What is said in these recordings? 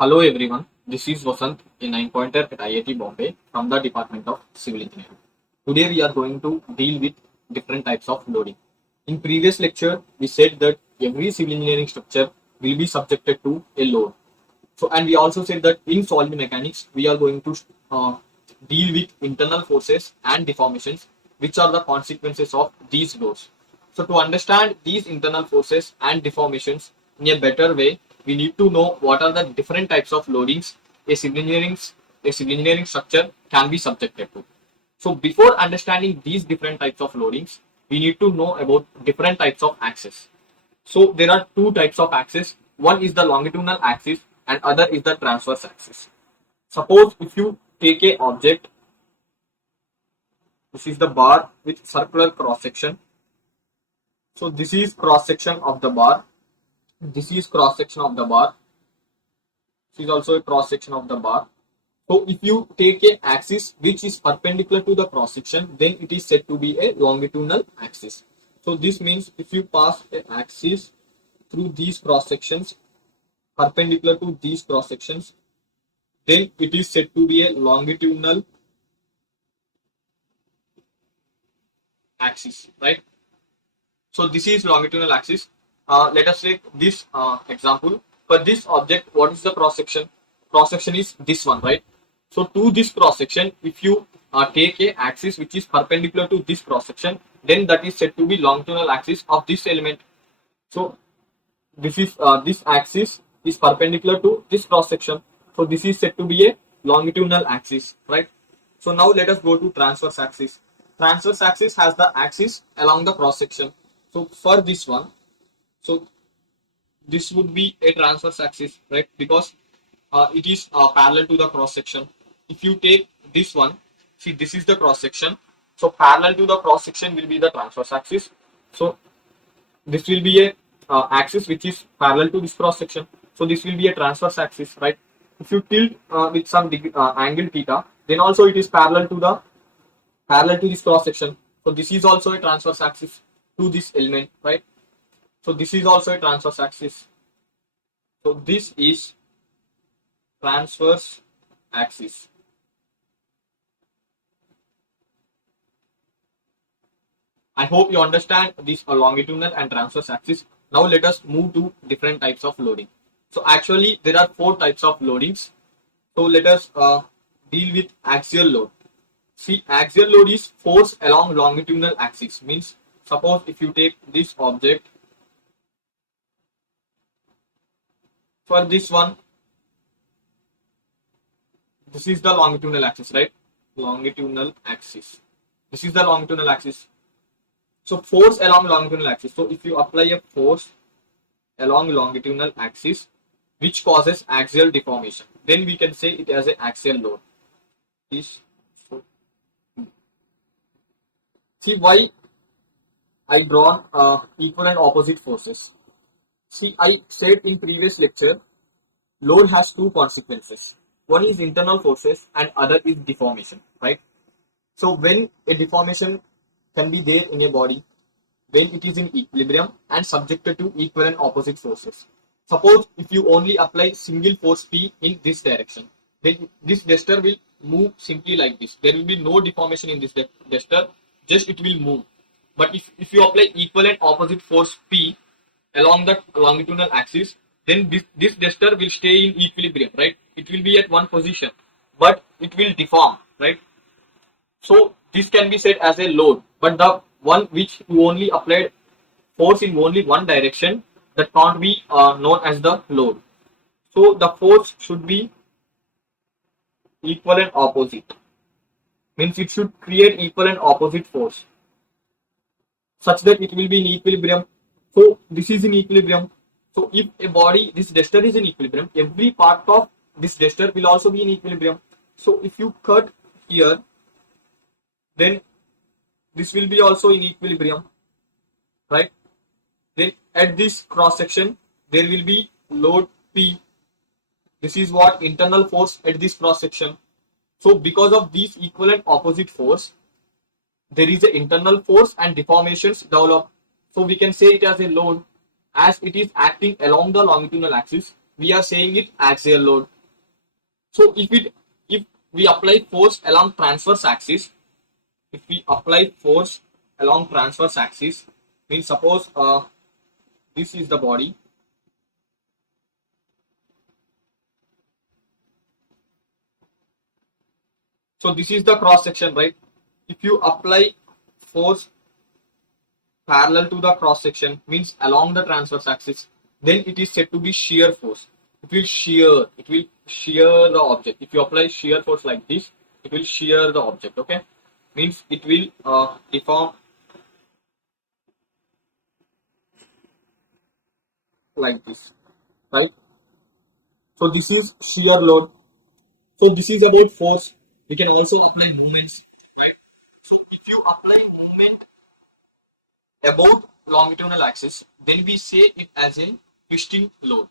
Hello everyone, this is Vasanth, a ninepointer at IIT Bombay from the Department of Civil Engineering. Today we are going to deal with different types of loading. In previous lecture, we said that every civil engineering structure will be subjected to a load. And we also said that in solid mechanics, we are going to deal with internal forces and deformations, which are the consequences of these loads. So to understand these internal forces and deformations in a better way, we need to know what are the different types of loadings a civil engineering structure can be subjected to. So before understanding these different types of loadings, we need to know about different types of axes. So there are two types of axis. One is the longitudinal axis and other is the transverse axis. Suppose if you take a object, this is the bar with circular cross section. So this is cross section of the bar. This is cross section of the bar. This is also a cross section of the bar. So if you take a axis which is perpendicular to the cross section, then it is said to be a longitudinal axis. So this means if you pass an axis through these cross sections perpendicular to these cross sections, then it is said to be a longitudinal axis, right? So this is longitudinal axis. Let us take this example. For this object, what is the cross section? Cross section is this one, right? So to this cross section, if you take a axis which is perpendicular to this cross section, then that is said to be longitudinal axis of this element. So this axis is perpendicular to this cross section. So this is said to be a longitudinal axis, right? So now let us go to transverse axis. Transverse axis has the axis along the cross section. So for this one, so this would be a transverse axis, right? Because it is parallel to the cross section. If you take this one, see this is the cross section. So parallel to the cross section will be the transverse axis. So this will be a axis which is parallel to this cross section. So this will be a transverse axis, right? If you tilt with some angle theta, then also it is parallel to this cross section. So this is also a transverse axis to this element, right? So this is also a transverse axis. So this is transverse axis. I hope you understand this longitudinal and transverse axis. Now let us move to different types of loading. So actually there are four types of loadings. So let us deal with axial load. See, axial load is force along longitudinal axis. Means suppose if you take this object, for this one, this is the longitudinal axis, right? Longitudinal axis. This is the longitudinal axis. So force along longitudinal axis. So if you apply a force along longitudinal axis which causes axial deformation, then we can say it as an axial load. See why I drawn equal and opposite forces. See, I said in previous lecture, load has two consequences. One is internal forces and other is deformation, right? So when a deformation can be there in a body, when it is in equilibrium and subjected to equal and opposite forces. Suppose if you only apply single force P in this direction, then this duster will move simply like this. There will be no deformation in this duster, just it will move. But if you apply equal and opposite force P along the longitudinal axis, then this duster will stay in equilibrium, right? It will be at one position, but it will deform, right? So this can be said as a load, but the one which you only applied force in only one direction, that can't be known as the load. So the force should be equal and opposite. Means it should create equal and opposite force such that it will be in equilibrium. So this is in equilibrium. So if a body, this duster is in equilibrium, every part of this duster will also be in equilibrium. So if you cut here, then this will be also in equilibrium, right? Then at this cross section there will be load P. This is what internal force at this cross section. So because of these equal and opposite force, there is an internal force and deformations develop. So we can say it as a load as it is acting along the longitudinal axis we are saying it axial load. So if we apply force along transverse axis, if we apply force along transverse axis, means suppose this is the body. So this is the cross section, right? If you apply force parallel to the cross section, means along the transverse axis, then it is said to be shear force. It will shear the object. If you apply shear force like this, it will shear the object. Okay, means it will deform like this, right? So this is shear load. So this is about force. We can also apply moments, right? So if you apply moment about longitudinal axis, then we say it as a twisting load,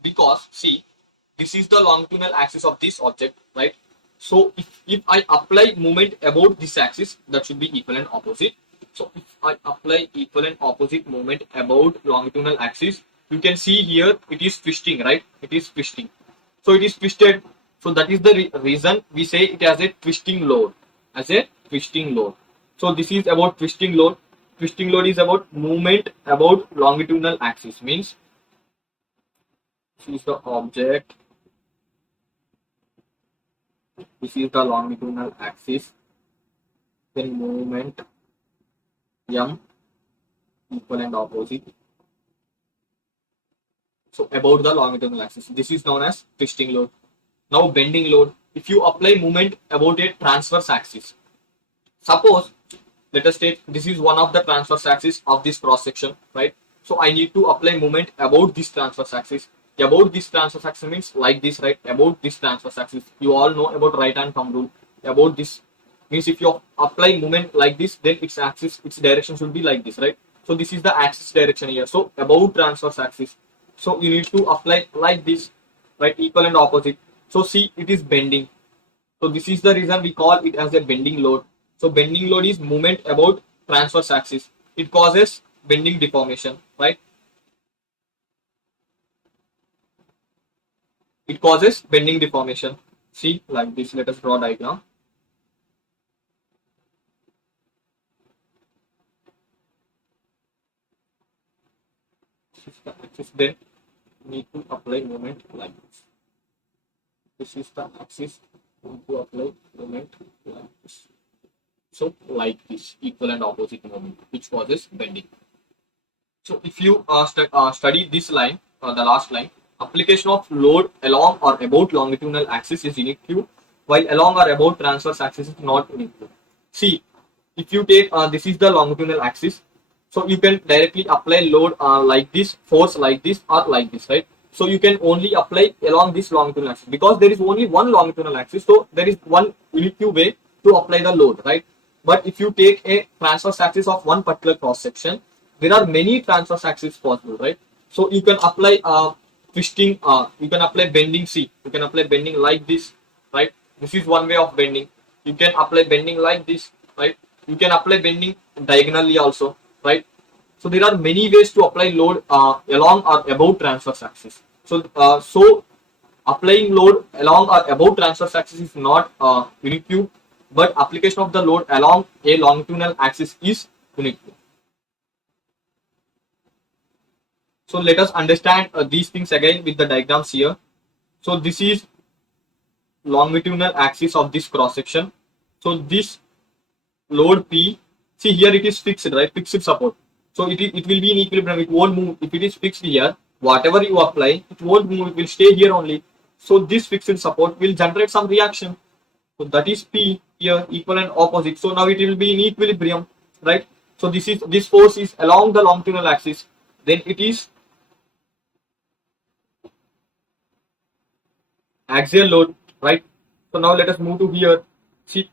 because see, this is the longitudinal axis of this object, right? So if I apply moment about this axis, that should be equal and opposite. So if I apply equal and opposite moment about longitudinal axis, you can see here it is twisting, right? It is twisting. So it is twisted. So that is the reason we say it as a twisting load. As a twisting load. So this is about twisting load. Twisting load is about movement about longitudinal axis. Means this is the object. This is the longitudinal axis. Then movement m equal and opposite. So about the longitudinal axis. This is known as twisting load. Now bending load. If you apply movement about a transverse axis, suppose let us take this is one of the transverse axis of this cross section, right? So I need to apply movement about this transverse axis. About this transverse axis means like this, right? About this transverse axis. You all know about right hand thumb rule. About this means if you apply movement like this, then its axis, its direction should be like this, right? So this is the axis direction here. So about transverse axis. So you need to apply like this, right? Equal and opposite. So see, it is bending. So this is the reason we call it as a bending load. So bending load is movement about transverse axis. It causes bending deformation, right? It causes bending deformation. See, like this. Let us draw a diagram. This is the axis. Then need to apply movement like this. This is the axis. Need to apply movement like this. So like this, equal and opposite movement, which causes bending. So if you study this line, the last line, application of load along or about longitudinal axis is ineffective, while along or about transverse axis is not ineffective. See, if you take this is the longitudinal axis, so you can directly apply load like this, force like this, or like this, right? So you can only apply along this longitudinal axis because there is only one longitudinal axis, so there is one ineffective way to apply the load, right? But if you take a transverse axis of one particular cross section, there are many transverse axes possible, right? So you can apply twisting, you can apply bending. See, you can apply bending like this, right? This is one way of bending. You can apply bending like this, right? You can apply bending diagonally also, right? So there are many ways to apply load along or above transverse axis. So applying load along or above transverse axis is not unique, but application of the load along a longitudinal axis is unique. So let us understand these things again with the diagrams here. So this is longitudinal axis of this cross section. So this load P, see here it is fixed, right? Fixed support. So it will be in equilibrium. It won't move. If it is fixed here, whatever you apply, it won't move. It will stay here only. So this fixed support will generate some reaction. So that is P here, equal and opposite. So now it will be in equilibrium, right? So this force is along the longitudinal axis. Then it is axial load, right? So now let us move to here. See,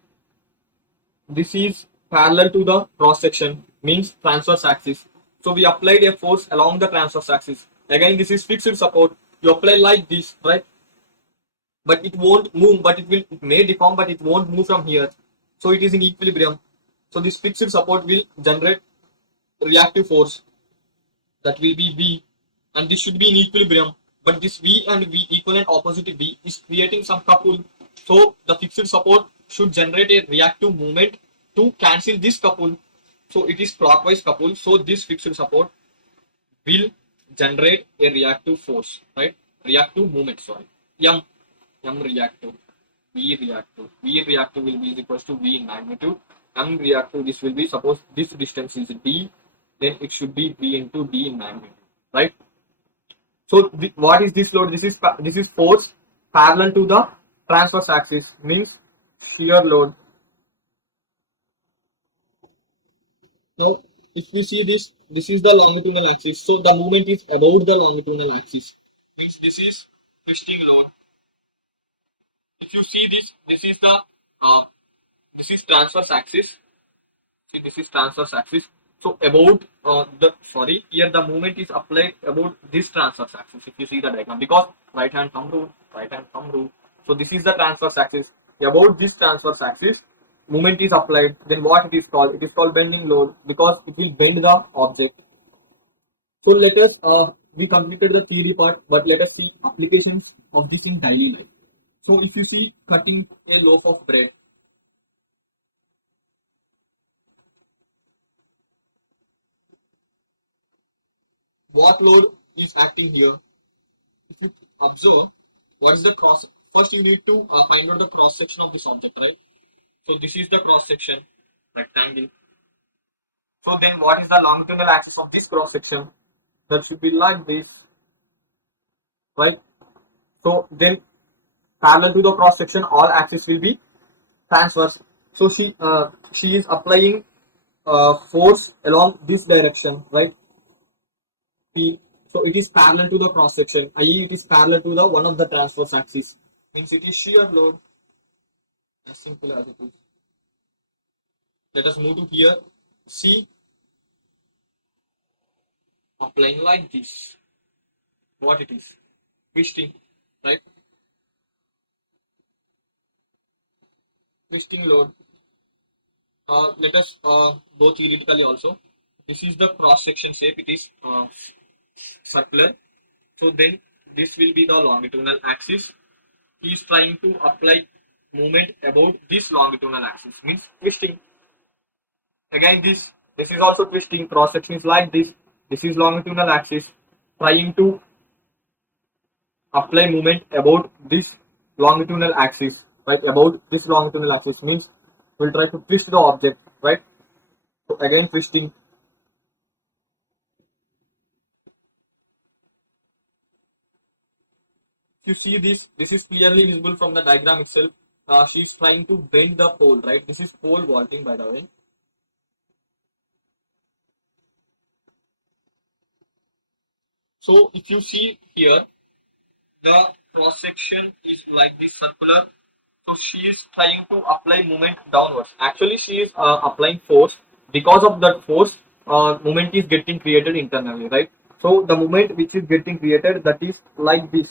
this is parallel to the cross section, means transverse axis. So we applied a force along the transverse axis. Again, this is fixed support. You apply like this, right? But it won't move, but it may deform, but it won't move from here. So it is in equilibrium. So this fixed support will generate reactive force, that will be V, and this should be in equilibrium but this V and V equal and opposite V is creating some couple. So the fixed support should generate a reactive movement to cancel this couple. So it is clockwise couple. So this fixed support will generate a reactive force, right? Reactive movement, sorry. M, M reactive, V reactive will be equals to V in magnitude. M reactive, this will be, suppose this distance is D, then it should be V into D in magnitude, right? So what is this load? This is force parallel to the transverse axis, means shear load. Now, if we see this, this is the longitudinal axis. So the movement is about the longitudinal axis. Means this is twisting load. If you see this, this is transverse axis. See, this is transverse axis. So about the sorry, here the movement is applied about this transverse axis. If you see the diagram, because right hand thumb rule. So this is the transverse axis. About this transverse axis, movement is applied. Then what it is called? It is called bending load because it will bend the object. So let us we completed the theory part, but let us see applications of this in daily life. So if you see cutting a loaf of bread, what load is acting here? If you observe, what is the cross? First, you need to find out the cross section of this object, right? So this is the cross section, rectangle. So then, what is the longitudinal axis of this cross section? That should be like this, right? So then, parallel to the cross section, all axes will be transverse. So she is applying force along this direction, right? P. So it is parallel to the cross section, i.e., it is parallel to the one of the transverse axis. Means it is shear load, as simple as it is. Let us move to here. See, applying like this. What it is? Twisting, right? Twisting load. Let us go theoretically also. This is the cross section shape. It is circular. So then this will be the longitudinal axis. He is trying to apply movement about this longitudinal axis. Means twisting. Again, this is also twisting. Cross section is like this. This is longitudinal axis. Trying to apply moment about this longitudinal axis, right? About this longitudinal axis means we'll try to twist the object, right? So again twisting. If you see this is clearly visible from the diagram itself. She's trying to bend the pole, right? This is pole vaulting, by the way. So if you see here, the cross section is like this circular. So she is trying to apply movement downwards. Actually, she is applying force. Because of that force, movement is getting created internally, right? So the movement which is getting created, that is like this.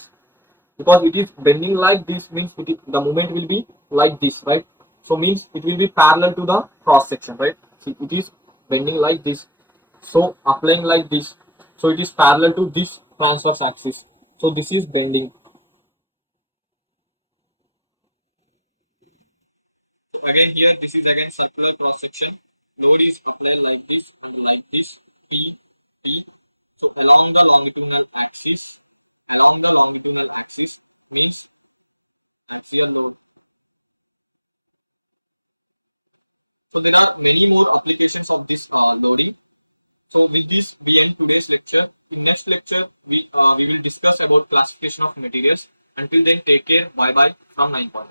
Because it is bending like this means the movement will be like this, right? So means it will be parallel to the cross section, right? See, it is bending like this. So applying like this. So it is parallel to this transverse axis. So this is bending. Again here, this is again circular cross section. Load is applied like this and like this. P, P. So along the longitudinal axis means axial load. So there are many more applications of this loading. So with this, we end today's lecture. In next lecture, we will discuss about classification of materials. Until then, take care. Bye bye from 9 Point.